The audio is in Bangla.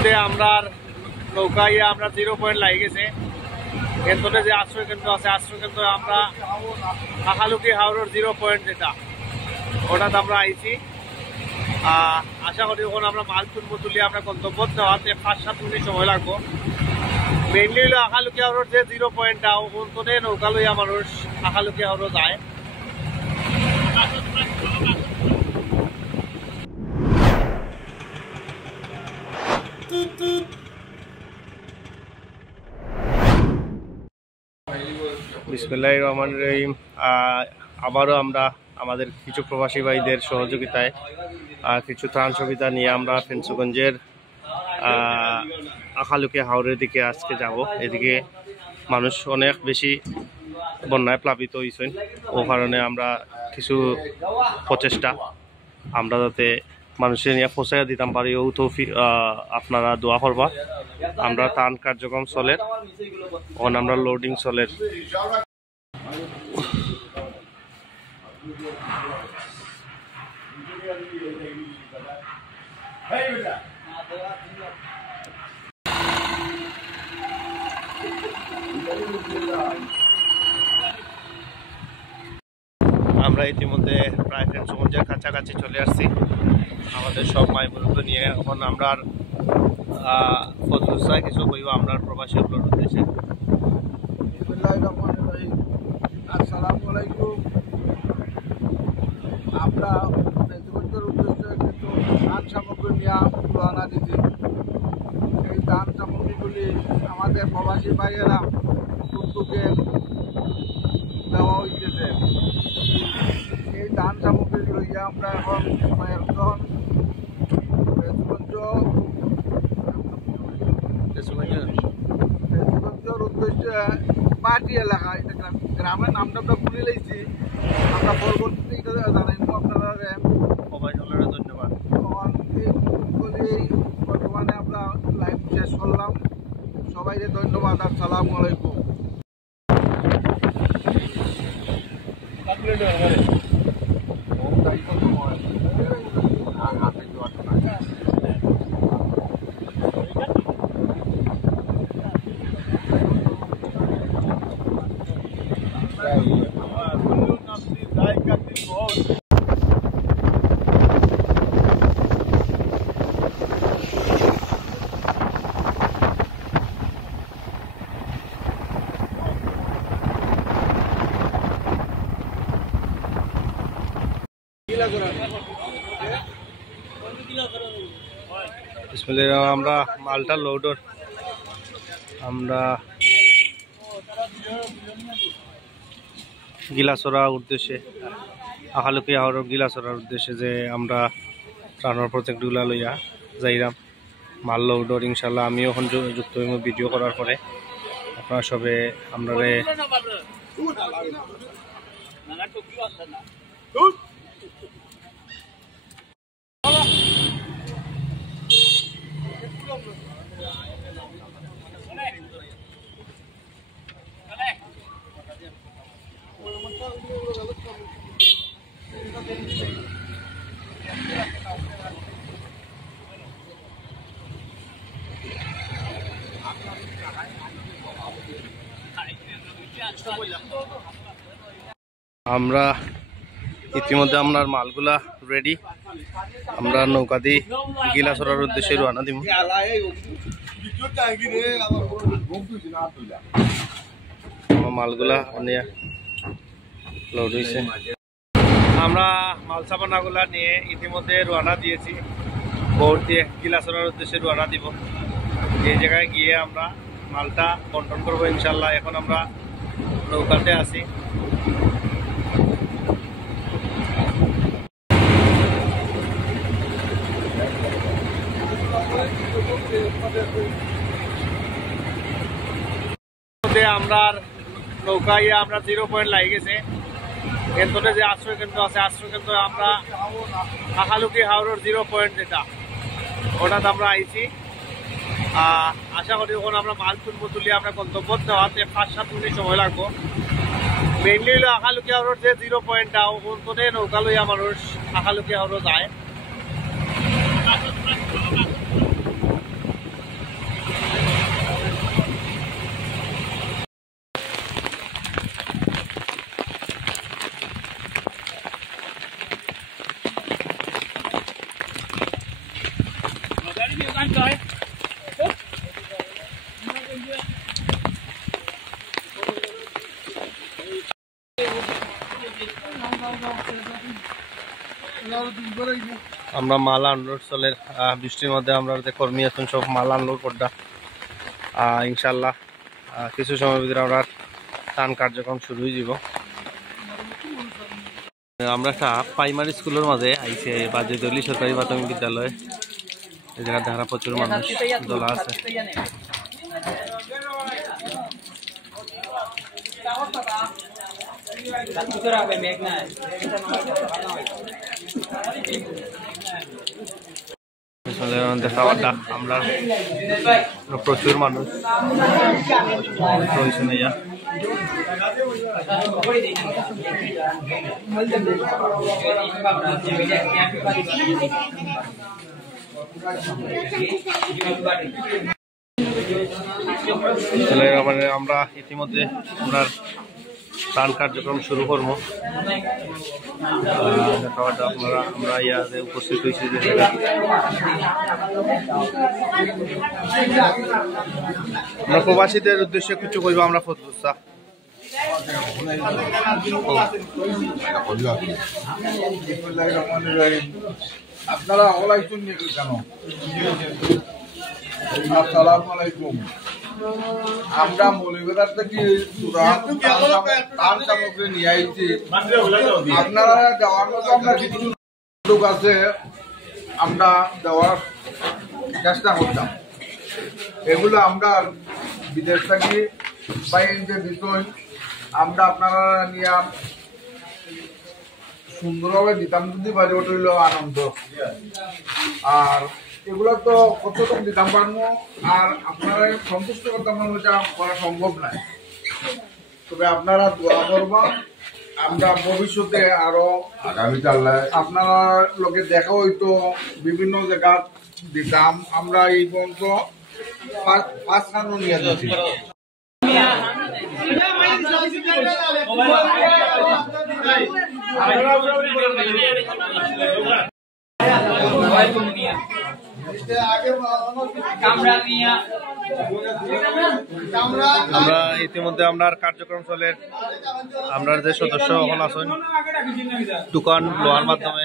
ইতিমধ্যে আমরা নৌকায় আমরা 0 পয়েন্ট লাগে গেছে। এরপরে যে আশ্রয় কেন্দ্র আছে, আশ্রয় কেন্দ্র আমরা আখালুকি হাওরের 0 পয়েন্ট যেটা ওটাতে আমরা আইছি। আশা করি যখন আমরা মাল তুলবো, তুলে আমরা গন্তব্য দেওয়াতে 5-7 মিনিট সময় লাগবো। মেইনলি হলো আখালুকি হাওরের যে 0 পয়েন্টটা ওখানে নৌকা লইয়া মানুষ আখালুকি হাওরে যায়। বিসমিল্লাহির রহমানির রহিম। আবারও আমরা আমাদের কিছু প্রবাসী ভাইদের সহযোগিতায় কিছু ত্রাণ সুবিধা নিয়ে আমরা ফেঞ্চুগঞ্জের আখালুকি হাওরের দিকে আজকে যাব। এদিকে মানুষ অনেক বেশি বন্যায় প্লাবিত হয়েছেন, ও কারণে আমরা কিছু প্রচেষ্টা আমরা যাতে মানুষের নিয়ে পৌঁছাইয়া দিতাম পারি, ও তো আপনারা দোয়া করবা। আমরা ত্রাণ কার্যক্রম চলের, ওখানে আমরা লোডিং চলের। আমরা ইতিমধ্যে প্রায় ফেঞ্চুগঞ্জের কাছাকাছি চলে আসছি আমাদের সব মাই বন্ধু নিয়ে। এখন আমরা ফজলুসায় কিছু কইব আমরা প্রবাসীগুলোর উদ্দেশ্যে। আসসালামু আলাইকুম। আমরা ফেঞ্চুগঞ্জের উদ্দেশ্যে কিন্তু ধান সামগ্রী নিয়ে রওনা দিচ্ছি। এই ধান সামগ্রীগুলি আমাদের প্রবাসী ভাইয়েরা উদ্যোগে দেওয়া হইতেছে। এই ধান সামগ্রী লইয়া আমরা এখন ফেঞ্চুগঞ্জের উদ্দেশ্যে পার্টি এলাকা, এটা গ্রামের নামটা আমরা ভুলে লাইছি। আমরা পরবর্তীতে এটা জানাইব আপনারা। ধন্যবাদ। বর্তমানে আমরা লাইভ শেষ করলাম। সবাইকে ধন্যবাদ। আসসালামু আলাইকুম। আমরা মালটা লোডর আমরা গিলাসরা উদ্দেশ্যে, আখালুকি হাওরের গিলাসরার উদ্দেশ্যে যে আমরা ত্রাণের প্রজেক্টগুলা লইয়া যাইরাম মাল লোডর। ইনশাল্লাহ আমিও এখন যুক্ত হইব ভিডিও করার পরে। আপনারা সবে আমরা আমরা ইতিমধ্যে আপনার মালগুলা রেডি। আমরা নৌকা দিয়ে গিলাসরার উদ্দেশ্যে রওনা দিব। মালগুলা নিয়ে লোড হয়েছে। আমরা মাল সামানাগুলা নিয়ে ইতিমধ্যে রওনা দিয়েছি। বোর্ড দিয়ে গিলাসরার উদ্দেশ্যে রওনা দিব। এই জায়গায় গিয়ে আমরা মালটা বন্টন করবো ইনশাল্লাহ। এখন আমরা নৌকাতে আছি। আমরা নৌকায় আমরা 0 পয়েন্ট লাগে গেছে। এরপরে যে আশ্রয় কেন্দ্র আছে, আশ্রয় কেন্দ্র আমরা আখালুকি হাওরের 0 পয়েন্ট যেটা ওটাতে আমরা আইছি। আশা করি যখন আমরা মাল তুলবো, তুলে আমরা গন্তব্য দেওয়াতে 5-7 মিনিট সময় লাগবো। মেইনলি হলো আখালুকি হাওরের যে 0 পয়েন্টটা ওখানে নৌকা লইয়া মানুষ আখালুকি হাওরে যায়। আমরা মাল আনলোড চলের বৃষ্টির মধ্যে আমরা যে কর্মী আছেন সব মাল আনলোড করটা ইনশাল্লাহ কিছু সময়ের ভিতরে আমরা টান কার্যক্রম শুরু হয়ে যাব। আমরা একটা প্রাইমারি স্কুলের মাঝে আইসে বাজেদলি সরকারি প্রাথমিক বিদ্যালয়, এই জায়গা ধারা প্রচুর মানুষ দলা আছে। আমরা প্রচুর মানুষ আমরা ইতিমধ্যে আমরা ত্রাণ কার্যক্রম শুরু করবো। আপনারা আমরা ইয়াতে উপস্থিত হয়েছি যে আমরা প্রবাসীদের উদ্দেশ্যে কিছু কইব। আমরা ফতুসা আপনারা ওলাইছেন কেন? আসসালামু আলাইকুম। আমরা মৌলভীবাজার থেকে ত্রাণ সামগ্রী নিয়ে আইছি। আপনারা দেওয়ার মতো আমরা কিছু লোক আছে, আমরা দেওয়ার চেষ্টা করতাম। এগুলো আমরা বিদেশ থেকে বাইরে বিষয় আমরা আপনারা নিয়ে সুন্দরভাবে দিতাম যদি বাজে ওটা হইল আনন্দ। আর এগুলো তো কতটুকু দিতাম পারবো, আর আপনারা সন্তুষ্ট করতাম এটা করা সম্ভব নয়। তবে আপনারা দোয়া করবা, আমরা ভবিষ্যতে আরো আগামীতে আল্লাহ আপনারা লোকে দেখা হইতো বিভিন্ন জায়গা দিতাম। আমরা এই পর্যন্ত 5 খানো নিয়ে যাচ্ছি। আমরা ইতিমধ্যে আমরা কার্যক্রম চলে। আমরা যে সদস্য এখন আছেন দোকান লোয়ার মাধ্যমে